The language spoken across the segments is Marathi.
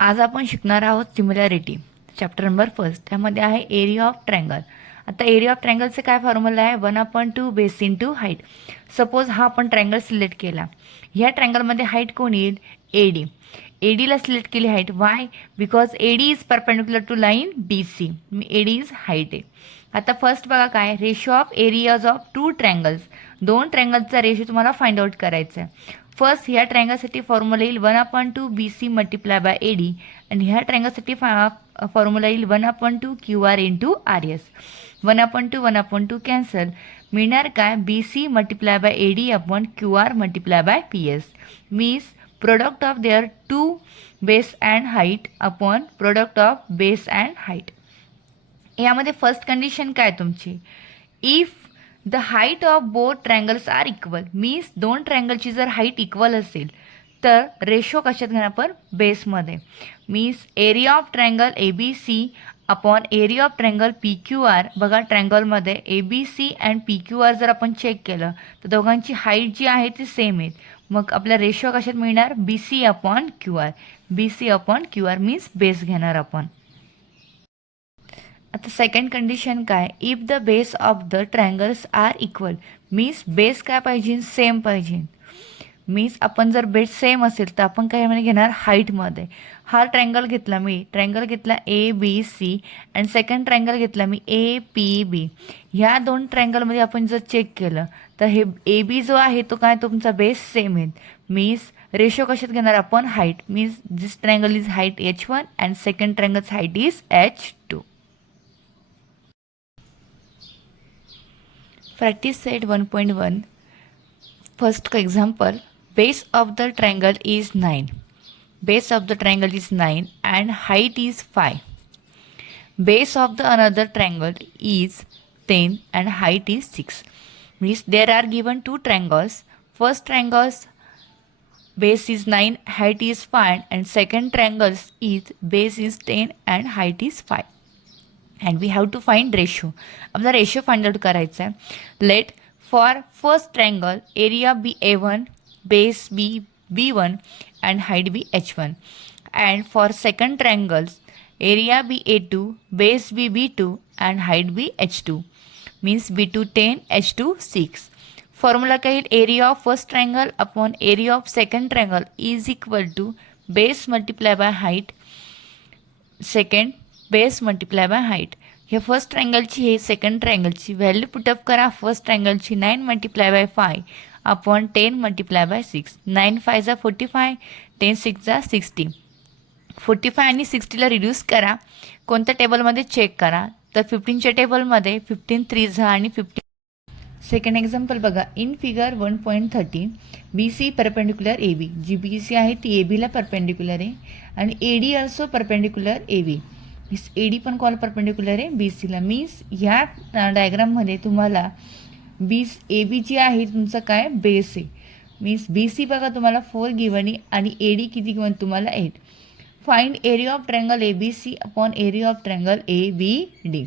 आज आपण शिकणार आहोत सिम्युलॅरिटी चॅप्टर नंबर 1. त्यामध्ये आहे एरिया ऑफ ट्रँगल. आता एरिया ऑफ ट्रँगलचे काय फॉर्म्युला आहे? 1/2 बेस इंटू हाईट. सपोज हा आपण ट्रँगल सिलेक्ट केला. ह्या ट्रँगलमध्ये हाईट कोण येईल? एडी. एडीला सिलेक्ट केली height. Why? Because A D is perpendicular to line B C. A D is height आहे. आता फर्स्ट बघा काय, ratio of areas of two triangles. दोन ट्रँगलचा रेशो तुम्हाला फाइंड आउट करायचा आहे. फर्स्ट ह्या ट्रँगलसाठी फॉर्म्युला येईल 1/2 B C multiply by A D. आणि ह्या ट्रँगलसाठी फॉर्म्युला येईल 1/2 Q R into R S. 1/2 cancel. मिळणार काय? B C multiply by eddy upon Q R multiply by P S. Means product of their two base and height upon product of base and height. यामध्ये फर्स्ट कंडिशन काय तुमची? If the height of both triangles are equal. Means दोन ट्रँगलची जर हाईट इक्वल असेल तर रेशो कशात घेणार आपण? बेसमध्ये. Means area of triangle A B C upon area of triangle P Q R. बघा ट्रँगलमध्ये A B C and P Q R जर आपण चेक केलं तर दोघांची हाईट जी आहे ती सेम आहे. मग आपला रेशो कशात मिळणार? B C upon Q R. B C upon Q R means base घेणार आपण. आता सेकंड कंडिशन काय? If the base of the triangles are equal. Means base काय पाहिजे? सेम पाहिजे. मीन्स आपण जर बेस सेम असेल तर आपण काय म्हणे घेणार? हाईटमध्ये. हा ट्रँगल घेतला मी, ट्रँगल घेतला A B C and second triangle घेतला मी ए पी बी. ह्या दोन ट्रँगलमध्ये आपण जर चेक केलं तर हे ए बी जो आहे तो काय तुमचा बेस सेम आहे. मीन्स रेशो कशात घेणार आपण? Height. Means this triangle is height H1 and second triangles height is H2. Practice set 1.1. First example, base of the triangle is 9. Base of the triangle is 9 and height is 5. Base of the another triangle is 10 and height is 6. Means there are given two triangles. First triangle's base is 9, height is 5 and second triangle's is base is 10 and height is 5. And we have to find ratio. आपला रेशो फाइंड आउट करायचा आहे. Let for first triangle area be A1, base be B1 and height be H1. And for second triangle's area be A2, base be B2 and height be H2. Means B2 10, H2 6. Formula काय येईल? Area of first triangle upon area of second triangle is equal to base multiply by height second base multiply by height. ह्या फर्स्ट ट्रँगलची हे सेकंड ट्रँगलची व्हॅल्यू पुटअप करा. फर्स्ट ट्रँगलची 9 multiply by 5 upon 10 multiply by 6. 9 5 जा 45, 10 6 जा 60. 45 आणि 60ला रिड्यूस करा. कोणत्या टेबलमध्ये चेक करा तर 15च्या टेबलमध्ये 15 3 जा आणि 15. सेकंड एक्झाम्पल बघा. In figure 1.30 B C perpendicular A B. जी बी सी आहे ती ए बीला परपेंडिक्युलर आहे आणि A D also perpendicular A B. Means A D पण कॉल परपेंडिक्युलर आहे बी सीला. मीन्स ह्या डायग्राममध्ये तुम्हाला ए बी जी आहे तुमचं काय? बेस आहे. मीन्स बी सी बघा तुम्हाला 4 गिवन आणि ए डी किती गिवन तुम्हाला 8. Find area of triangle A B C upon area of triangle A B D.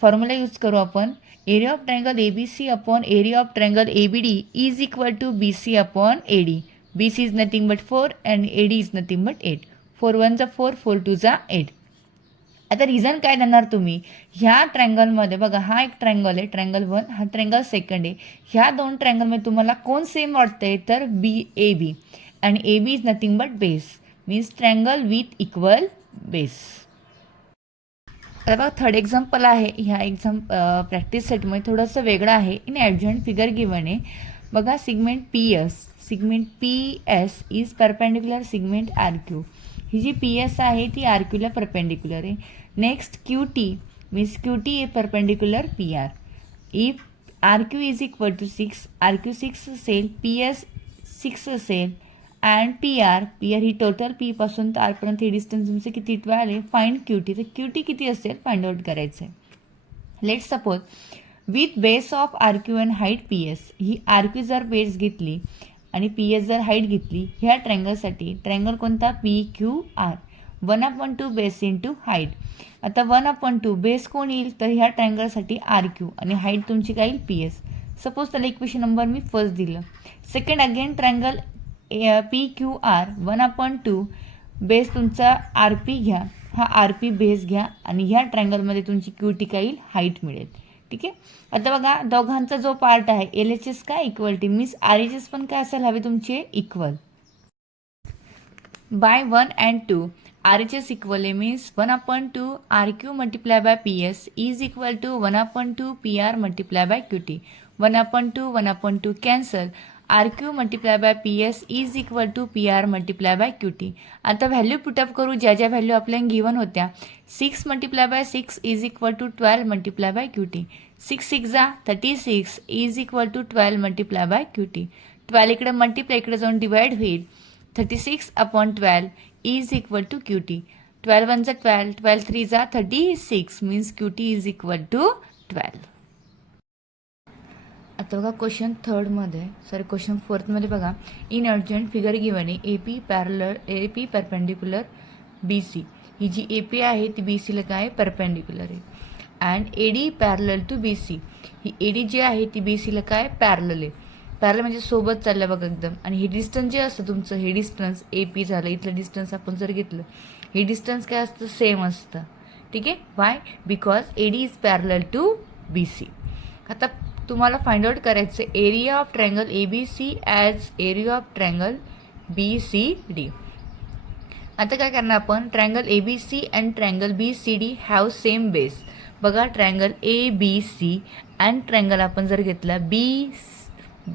Formula use करू आपण. Area of triangle A B C upon area of triangle A B D is equal to B C upon A D. B C is nothing but 4 and A D is nothing but 8. 4 1 जा 4, 4 2 जा 8. आता रिझन काय देणार तुम्ही? ह्या ट्रँगलमध्ये बघा हा एक ट्रँगल आहे, ट्रँगल 1, हा ट्रँगल सेकंड आहे. ह्या दोन ट्रँगलमध्ये तुम्हाला कोण सेम वाटतंय? तर बी ए बी आणि A B is nothing but base. Means triangle with equal base. आता बघा थर्ड एक्झाम्पल आहे. ह्या प्रॅक्टिस सेटमध्ये थोडंसं वेगळं आहे. इन ॲडजंट फिगर गिवन आहे. बघा segment P S is perpendicular segment R Q. ही जी पी एस आहे ती आर क्यूला परपेंडिक्युलर आहे. Next Q T means Q T A perpendicular P R. If R Q is equal to 6, R Q 6 असेल, पी एस 6 असेल अँड पी आर ही टोटल पी पासून तर आरपर्यंत हे डिस्टन्स तुमचे किती 12 आहे. Find Q T. तर क्यू टी किती असेल फाइंड आउट करायचं आहे. Let suppose with base of R Q and height P S. ही आर क्यू जर बेस घेतली आणि पी एस जर हाईट घेतली ह्या ट्रँगलसाठी, ट्रँगल कोणता? P Q R. 1/2 base into height. आता 1/2 बेस कोण येईल? तर ह्या ट्रँगलसाठी आर क्यू आणि हाईट तुमची काय येईल? P S. सपोज त्याला इक्वेशन नंबर मी फर्स्ट दिलं. Second again triangle P Q R 1/2 base तुमचा आर पी घ्या, हा आर पी बेस घ्या आणि ह्या ट्रायंगलमध्ये तुमची क्यूटी काय येईल, हाईट मिळेल. ठीक आहे. आता बघा दोघांचा जो पार्ट आहे एल एच एस काय equality means R H S पण काय असायला हवे तुमचे equal. By 1 and 2 RHS equal means 1/2 RQ multiplied by PS is equal to 1/2 PR multiplied by QT. 1/2 cancel. RQ multiplied by PS is equal to PR multiplied by QT. आता व्हॅल्यू पुटअप करू ज्या ज्या व्हॅल्यू आपल्याला गिवन होत्या. 6 multiplied by 6 is equal to 12 multiplied by QT. 6 6 36 is equal to 12 multiplied by QT. 12 इकडे मल्टिप्लाय इकडे जाऊन डिवाइड होईल. 36/12 is equal to QT. 12 1 12, 12 3 36 means QT is equal to 12. आता बघा क्वेश्चन क्वेश्चन फोर्थमध्ये बघा इन अर्जंट फिगर गिवन आहे A P perpendicular B C. ही जी ए पी आहे ती बी सीला काय परपेंडिक्युलर आहे. And A D parallel to B C. ही ए डी जी आहे ती बी सीला काय पॅरलल आहे. पॅरल म्हणजे सोबत चाललं बघा एकदम. आणि हे डिस्टन्स जे असतं तुमचं हे डिस्टन्स ए पी झालं, इथलं डिस्टन्स आपण जर घेतलं हे डिस्टन्स काय असतं सेम असतं. ठीक आहे. Why because A D is parallel to B C. आता तुम्हाला फाइंड आउट करायचं area of triangle A B C as area of triangle B C D. आता काय करणार आपण triangle A B C and triangle B C D have same base. बघा triangle A B C and triangle आपण जर घेतला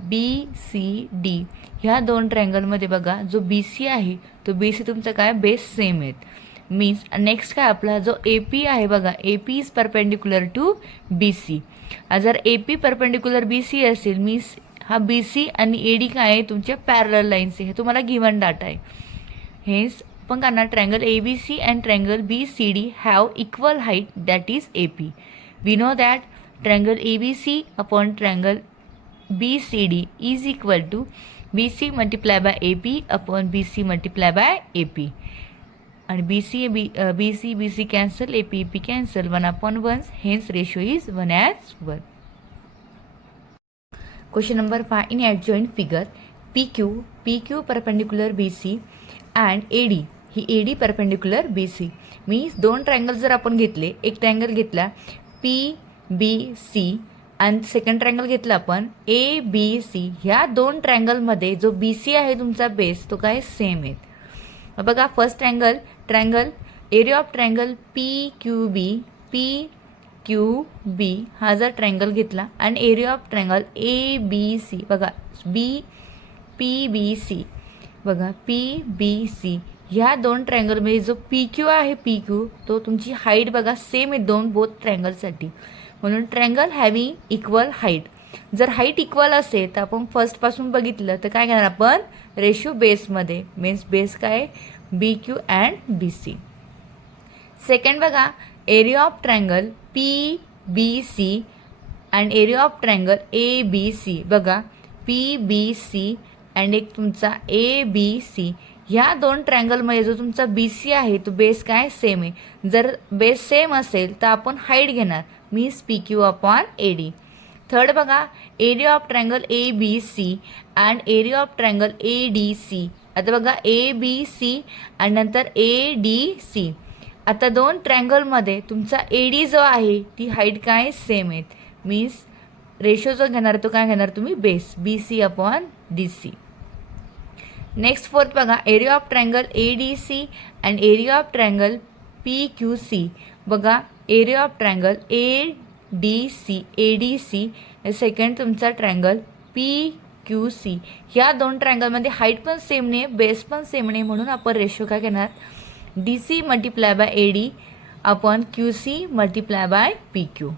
बी सी डी ह्या दोन ट्रायंगलमध्ये बघा जो बी सी आहे तो बी सी तुमचा काय बेस सेम आहेत. मीन्स नेक्स्ट काय आपला जो ए पी आहे बघा A P is perpendicular to B C. जर A P perpendicular B C असेल मीन्स हा बी सी आणि ए डी काय आहे तुमच्या पॅरलल लाईन्स आहे. हे तुम्हाला गिवन डाटा आहे. हेच पण करणार triangle A B C and triangle B C D have equal height that is A P. We know that triangle A B C upon triangle BCD is equal to BC multiplied by AP upon BC multiplied by AP. And BC cancel, AP cancel, 1/1, hence ratio is 1:1. Question number 5. In adjoint figure PQ perpendicular BC and AD he AD perpendicular BC means दोन ट्रायंगल जर आपण घेतले, एक ट्रायंगल घेतला PBC आणि सेकंड ट्रायंगल घेतला आपण ए बी सी. ह्या दोन ट्रायंगलमध्ये जो बी सी आहे तुमचा बेस तो काय सेम आहे. बघा first triangle area of triangle P Q B हा जर ट्रायंगल घेतला आणि area of triangle A B C बघा पी बी सी बघा पी बी सी ह्या दोन ट्रायंगलमध्ये जो पी क्यू आहे पी क्यू तो तुमची हाईट बघा सेम आहे दोन बोथ ट्रायंगलसाठी. म्हणून ट्रायंगल हॅव्हिंग इक्वल हाईट. जर हाईट इक्वल असेल तर आपण फर्स्टपासून बघितलं तर काय करणार आपण रेशो बेसमध्ये मीन्स बेस काय B Q and B C. Second बघा area of triangle P B C and area of triangle A B C. बघा पी बी सी अँड एक तुमचा ए बी सी. ह्या दोन ट्रायंगलमध्ये जो तुमचा बी सी आहे तो बेस काय सेम आहे. जर बेस सेम असेल तर आपण हाईट घेणार means P Q upon A D. Third बघा area of triangle A B C and area of triangle A D C. आता बघा ए बी सी आणि नंतर ए डी सी. आता दोन ट्रायंगलमध्ये तुमचा ए डी जो आहे ती हाईट काय सेम आहेत मीन्स रेशो जो घेणार तो काय घेणार तुम्ही base B C upon D C. Next fourth बघा area of triangle A D C and area of triangle P Q C. बघा area of triangle A D C second तुमचा ट्रायंगल पी क्यू सी. ह्या दोन ट्रायंगलमध्ये हाईट पण सेम नाही बेस पण सेम नाही म्हणून आपण रेशो काय घेणार D C multiply by A D upon Q C multiply by P Q.